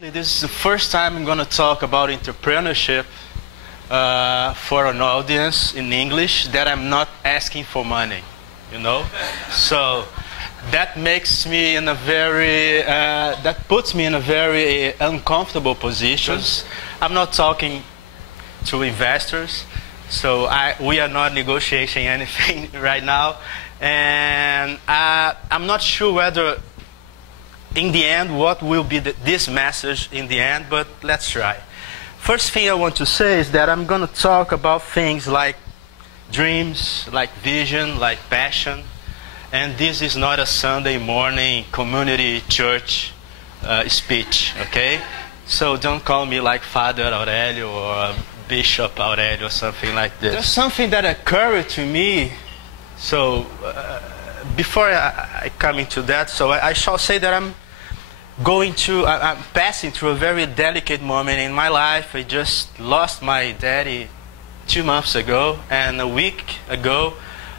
This is the first time I'm going to talk about entrepreneurship for an audience in English that I'm not asking for money, you know? So that makes me in a very, that puts me in a very uncomfortable position. I'm not talking to investors, so we are not negotiating anything right now. And I'm not sure whether in the end, what will be this message in the end, but let's try. First thing I want to say is that I'm going to talk about things like dreams, like vision, like passion. And this is not a Sunday morning community church speech, okay? So don't call me like Father Aurelio or Bishop Aurelio or something like this. There's something that occurred to me. So before I come into that, so I shall say that I'm passing through a very delicate moment in my life. I just lost my daddy 2 months ago, and a week ago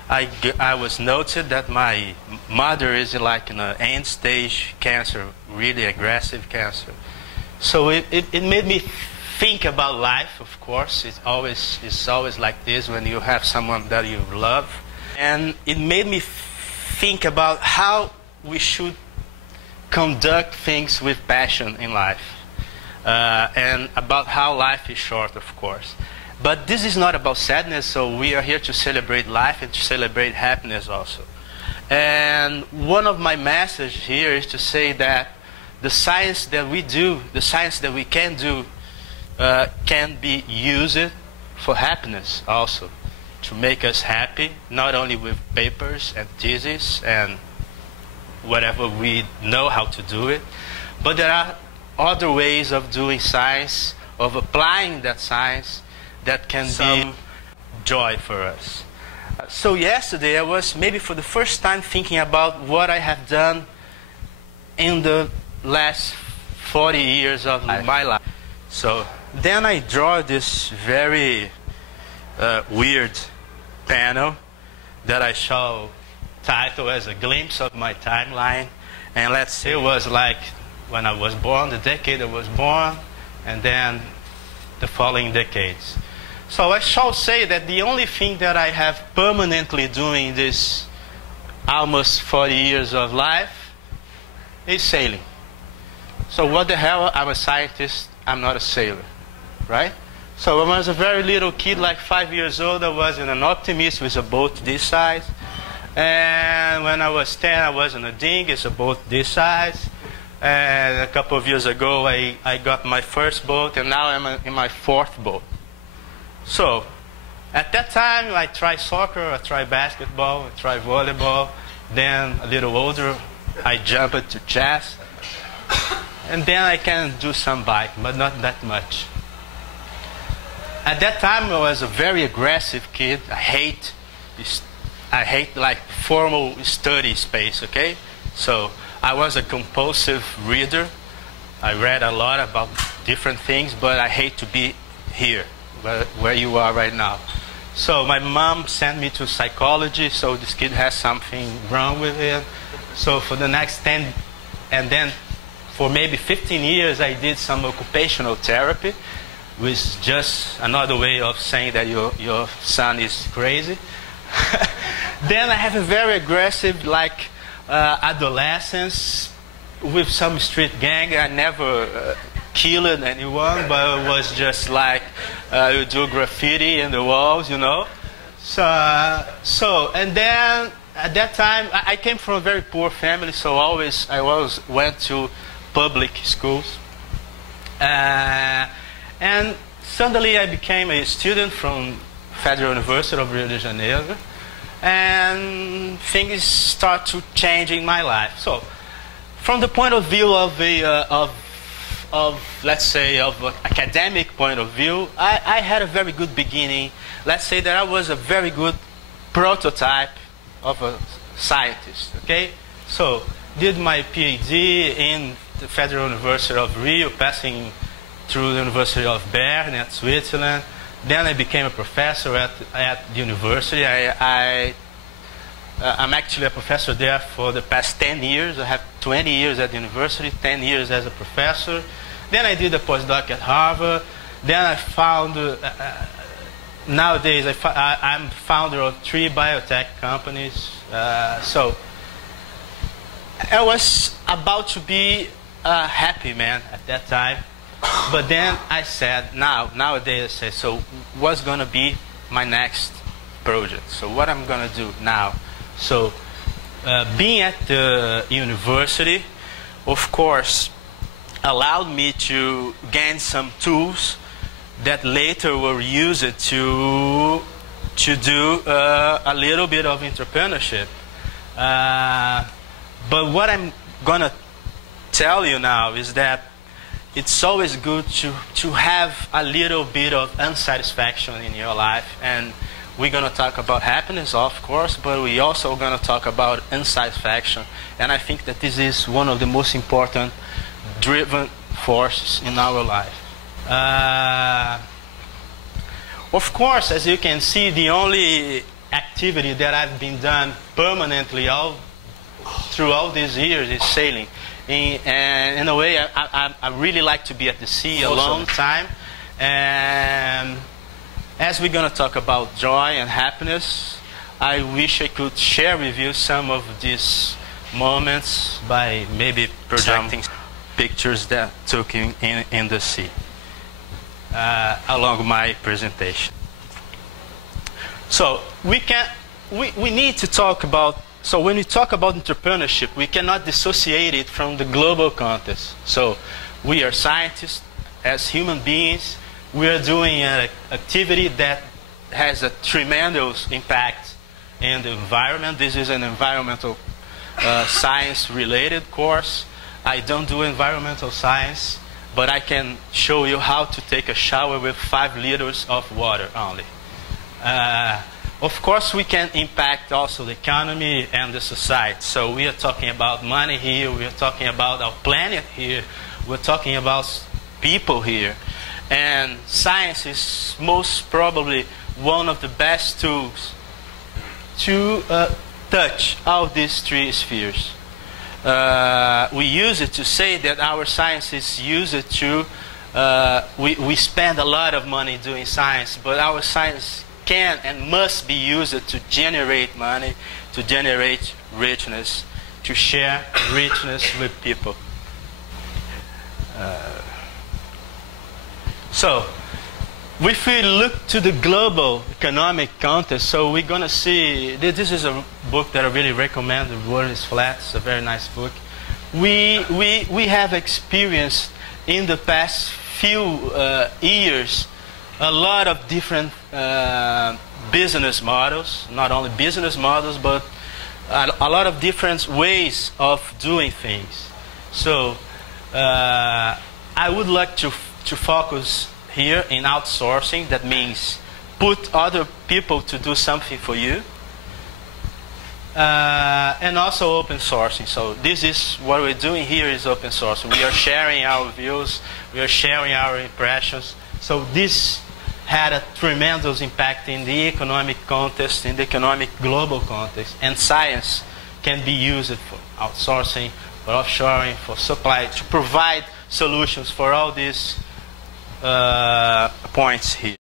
I was noted that my mother is like in an end stage cancer, really aggressive cancer. So it made me think about life, of course. It's always like this when you have someone that you love. And it made me think about how we should conduct things with passion in life, and about how life is short, of course. But this is not about sadness, so we are here to celebrate life and to celebrate happiness also. And one of my messages here is to say that the science that we do, the science that we can do, can be used for happiness also, to make us happy, not only with papers and theses and whatever we know how to do it, but there are other ways of doing science, of applying that science, that can be joy for us. So yesterday I was maybe for the first time thinking about what I have done in the last 40 years of my life. So then I draw this very weird panel that I shall title as a glimpse of my timeline. And let's say it was like when I was born, the decade I was born, and then the following decades. So I shall say that the only thing that I have permanently doing this almost 40 years of life is sailing. So what the hell, I'm a scientist, I'm not a sailor, right? So when I was a very little kid, like 5 years old, I was in an optimist with a boat this size. And when I was 10, I was in a dinghy, it's a boat this size. And a couple of years ago, I got my first boat, and now I'm in my 4th boat. So at that time, I tried soccer, I tried basketball, I tried volleyball. Then a little older, I jumped to chess. And then I can do some bike, but not that much. At that time, I was a very aggressive kid. I hate like formal study space, okay? So I was a compulsive reader. I read a lot about different things, but I hate to be here, where you are right now. So my mom sent me to psychology, so this kid has something wrong with him. So for the next 10, and then for maybe 15 years, I did some occupational therapy, which is just another way of saying that your son is crazy. Then I have a very aggressive, like, adolescence with some street gang. I never killed anyone, but it was just like you do graffiti in the walls, you know. So and then at that time, I came from a very poor family, so I always went to public schools. And suddenly I became a student from Federal University of Rio de Janeiro, and things start to change in my life. So from the point of view of let's say, of an academic point of view, I had a very good beginning. Let's say that I was a very good prototype of a scientist, okay? So did my PhD in the Federal University of Rio, passing through the University of Bern at Switzerland. Then I became a professor at the university. I'm actually a professor there for the past 10 years. I have 20 years at the university, 10 years as a professor. Then I did a postdoc at Harvard. Then I found, nowadays I'm founder of 3 biotech companies. So I was about to be a happy man at that time. But then I said, nowadays I say, so what's going to be my next project? So what I'm going to do now? So being at the university, of course, allowed me to gain some tools that later were used to do a little bit of entrepreneurship. But what I'm going to tell you now is that it's always good to have a little bit of unsatisfaction in your life. And we're going to talk about happiness, of course, but we're also going to talk about unsatisfaction. And I think that this is one of the most important driven forces in our life. Of course, as you can see, the only activity that I've been done permanently through all these years is sailing. And in a way, I really like to be at the sea a long time. And as we're going to talk about joy and happiness, I wish I could share with you some of these moments by maybe projecting pictures that took in the sea along my presentation. So we need to talk about. So when we talk about entrepreneurship, we cannot dissociate it from the global context. So we are scientists, as human beings, we are doing an activity that has a tremendous impact in the environment. This is an environmental science-related course. I don't do environmental science, but I can show you how to take a shower with 5 liters of water only. Of course, we can impact also the economy and the society. So we are talking about money here, we are talking about our planet here, we're talking about people here. And science is most probably one of the best tools to touch all these 3 spheres. We use it to say that our science is used to, we spend a lot of money doing science, but our science can and must be used to generate money, to generate richness, to share richness with people. So, if we look to the global economic context, so we're going to see, this is a book that I really recommend, The World is Flat. It's a very nice book. We have experienced in the past few years a lot of different business models, not only business models, but a lot of different ways of doing things. So I would like to focus here in outsourcing. That means put other people to do something for you. And also open sourcing. So this is what we're doing here is open source. We are sharing our views, we are sharing our impressions. So this had a tremendous impact in the economic context, in the economic global context. And science can be used for outsourcing, for offshoring, for supply, to provide solutions for all these points here.